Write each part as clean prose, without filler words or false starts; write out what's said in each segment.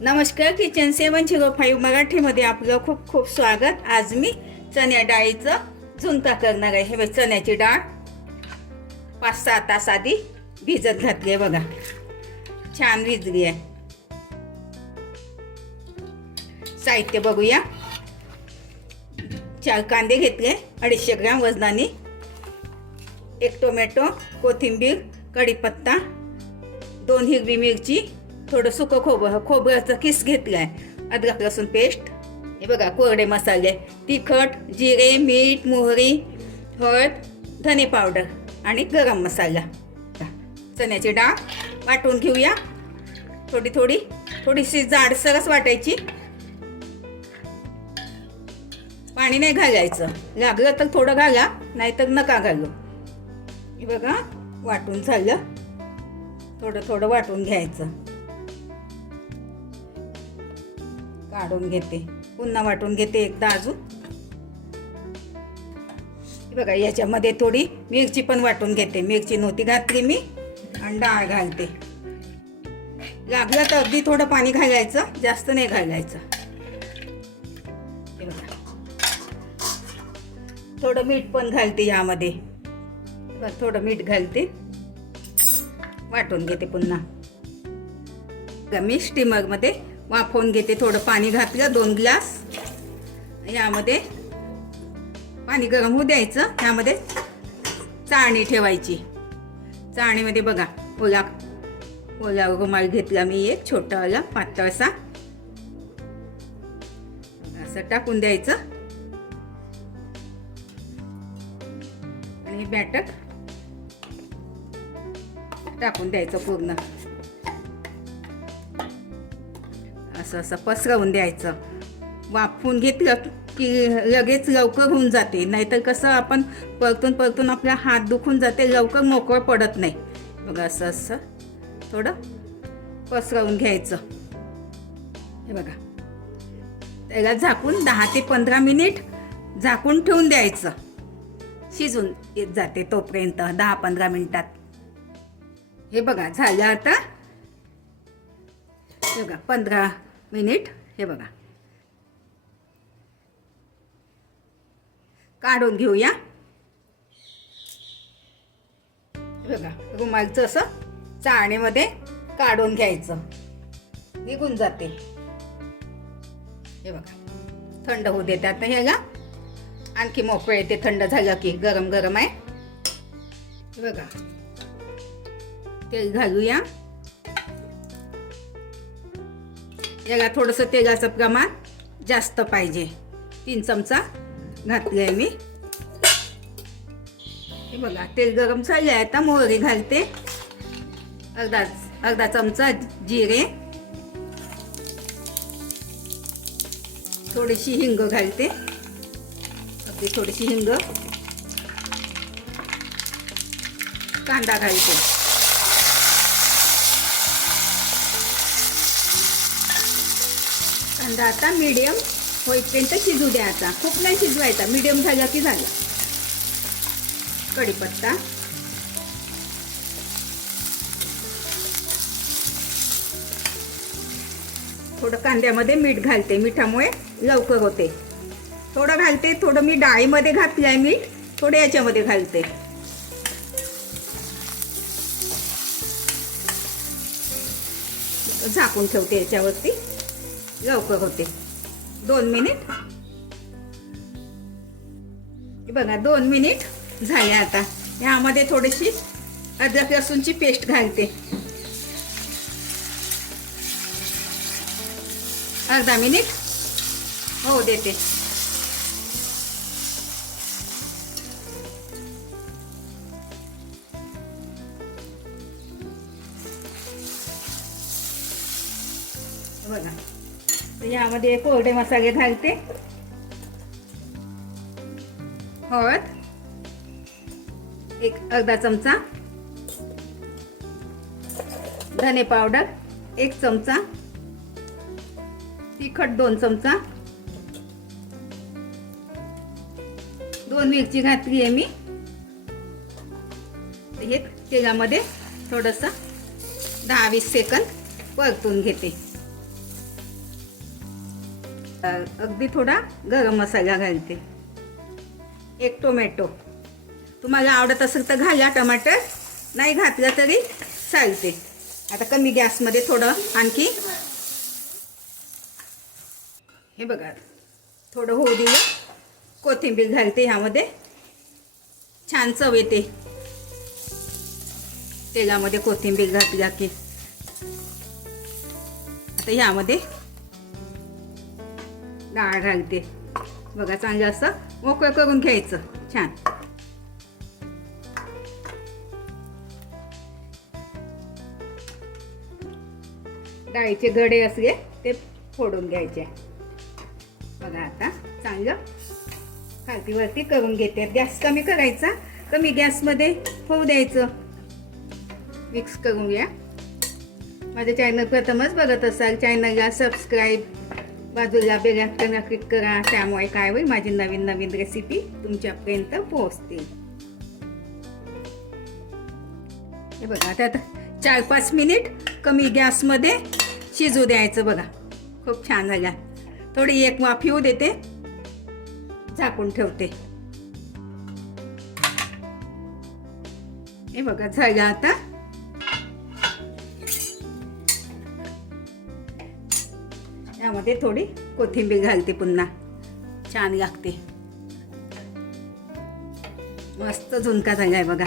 नमस्कार. किचन 705 मराठीमध्ये आपलं खूप खूप स्वागत. आज मी चण्या डाळीचं झुणका करणार आहे. हे बघ, चण्याची डाळ 5-6 तास आधी भिजत घातली आहे. बघा, छान भिजली आहे. साहित्य बघूया. 4 कांदे घेतले 250 ग्राम वजनाने, 1 टोमॅटो, कोथिंबीर, कढीपत्ता, 2 हिरवी मिरची, थोडं सुकं खोबऱ्याचा किस घेतलाय, अद्रक लसूण पेस्ट. हे बघा, कोरडे मसाले, तिखट, जिरे, मीठ, मोहरी, हळद, धने पावडर आणि गरम मसाला. चण्याची डाळ वाटून घेऊया. थोडीशी जाडसरच वाटायची. पाणी नाही घालायचं. लागलं तर थोडं घाला, नाहीतर नका घालू. हे बघा, वाटून झालं. थोडं वाटून घ्यायचं. काढून घेते, पुन्हा वाटून घेते एकदा अजून. बघा, याच्यामध्ये थोडी मिरची पण वाटून घेते. मिरची नव्हती घातली मी, आणि डाळ घालते. लागलं तर अगदी थोडं पाणी घालायचं, जास्त नाही घालायचं. थोडं मीठ पण घालते यामध्ये. थोडं मीठ घालते, वाटून घेते पुन्हा. मी स्टीमरमध्ये वाफवून घेते. थोडं पाणी घातलं, 2 ग्लास. यामध्ये पाणी गरम होऊ द्यायचं. यामध्ये चाळणी ठेवायची. चाळणीमध्ये बघा, ओला रुमाल घेतला मी, एक छोटावाला पातळसा. असं टाकून द्यायचं आणि बॅटर टाकून द्यायचं पूर्ण. असं पसरवून द्यायचं. वाफवून घेतलं की लगेच लवकर होऊन जाते. नाहीतर कसं आपण परतून आपला हात दुखून जाते, लवकर मोकळं पडत नाही. बघा, असं थोडं पसरवून घ्यायचं. हे बघा, त्याला झाकून 10 ते 15 मिनिट झाकून ठेवून द्यायचं. शिजून येत जाते तोपर्यंत 10-15 मिनिटात. हे बघा, झालं आता. हे बघा, 15 मिनिट. हे बघा, काढून घेऊया. हे बघा, रुमालचं असं चाळणीमध्ये काढून घ्यायचं, निघून जाते. हे बघा, थंड होऊ देते. आता ह्याला आणखी मोकळं येते थंड झालं की. गरम गरम आहे. हे बघा, तेल घालूया. याला थोडंसं तेलाचं प्रमाण जास्त पाहिजे. 3 चमचा घातले आहे मी. हे बघा, तेल गरम झाले. आता मोहरी घालते. अर्धा चमचा जिरे, थोडीशी हिंग घालते. अगदी थोडीशी हिंग. कांदा घालते. कांदा आता मीडियम होईपर्यंत शिजू द्या. आता खूप नाही शिजवायचा, मीडियम झाला की झाला. कढीपत्ता, थोडं कांद्यामध्ये मीठ घालते. मिठामुळे लवकर होते. थोडं घालते. थोडं मी डाळीमध्ये घातलंय मीठ, थोडं याच्यामध्ये घालते. झाकून ठेवते याच्यावरती, लवकर होते. 2 मिनिट. बघा, 2 मिनिट झाले. आता यामध्ये थोडीशी अद्रक लसूणची पेस्ट घालते. अर्धा मिनिट हो देते. बघा, यामध्ये कोरडे मसाले घालते. हळद अर्धा चमचा, धने पावडर 1 चमचा, तिखट 2 चमचा, 2 मिरची घातली आहे मी. हे तेलामध्ये थोडंसं 10-20 सेकंद परतून घेते. अगदी थोडा गरम मसाला घालते, 1 टोमॅटो. तुम्हाला आवडत असेल तर घाला टमाटर, नाही घातलं तरी चालते. आता कमी गॅसमध्ये थोडं आणखी हे बघा थोडं होऊ दिलं. कोथिंबीर घालते ह्यामध्ये, छान चव येते तेलामध्ये कोथिंबीर घातल्या की. आता ह्यामध्ये डाळ घालते बघा, चांगलं असं मोकळं करून घ्यायचं छान. डाळीचे गडे असले ते फोडून घ्यायचे बघा. आता चांगलं खालतीवरती करून घेते. गॅस कमी करायचा, कमी गॅसमध्ये होऊ द्यायचं. मिक्स करून घ्या. माझ्या चॅनल प्रथमच बघत असाल, चॅनलला सबस्क्राईब, बाजूला बेल आयकॉनला क्लिक करा. त्यामुळे काय होईल, माझी नवीन नवीन रेसिपी तुमच्यापर्यंत पोहोचतील. हे बघा आता 4-5 मिनिट कमी गॅसमध्ये शिजू द्यायचं बघा. खूप छान झाला. थोडी एक वाफ येऊ देते, झाकून ठेवते. हे बघा झालं. आता यामध्ये थोडी कोथिंबीर घालते, पुन्हा छान लागते. मस्त झुणका झालाय बघा,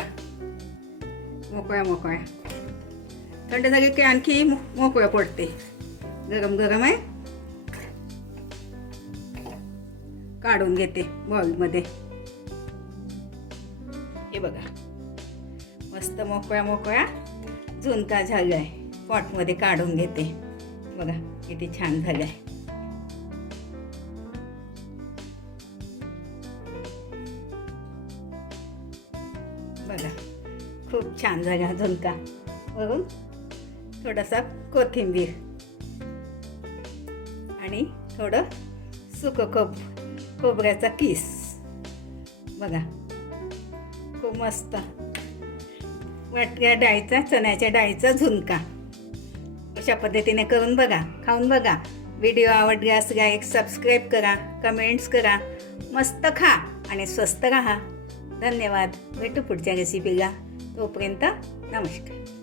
मोकळ्या मोकळ्या. थंड झाली की आणखी मोकळं पडते. गरम गरम आहे. काढून घेते बाउलमध्ये. हे बघा मस्त मोकळ्या मोकळ्या झुणका झालाय. पॉटमध्ये काढून घेते बघा, किती छान झालाय. बघा खूप छान झाला झुणका. वरून थोडासा कोथिंबीर आणि थोडं सुकं खोबऱ्याचा किस बघा. खूप मस्त वाटल्या डाळीचा, चण्याच्या डाळीचा झुणका. अशा पद्धतीने करून बघा, खाऊन बघा. व्हिडिओ आवडल्यास लाईक, सबस्क्राईब करा, कमेंट्स करा. मस्त खा आणि स्वस्त राहा. धन्यवाद. भेटू पुढच्या रेसिपीला. तोपर्यंत नमस्कार.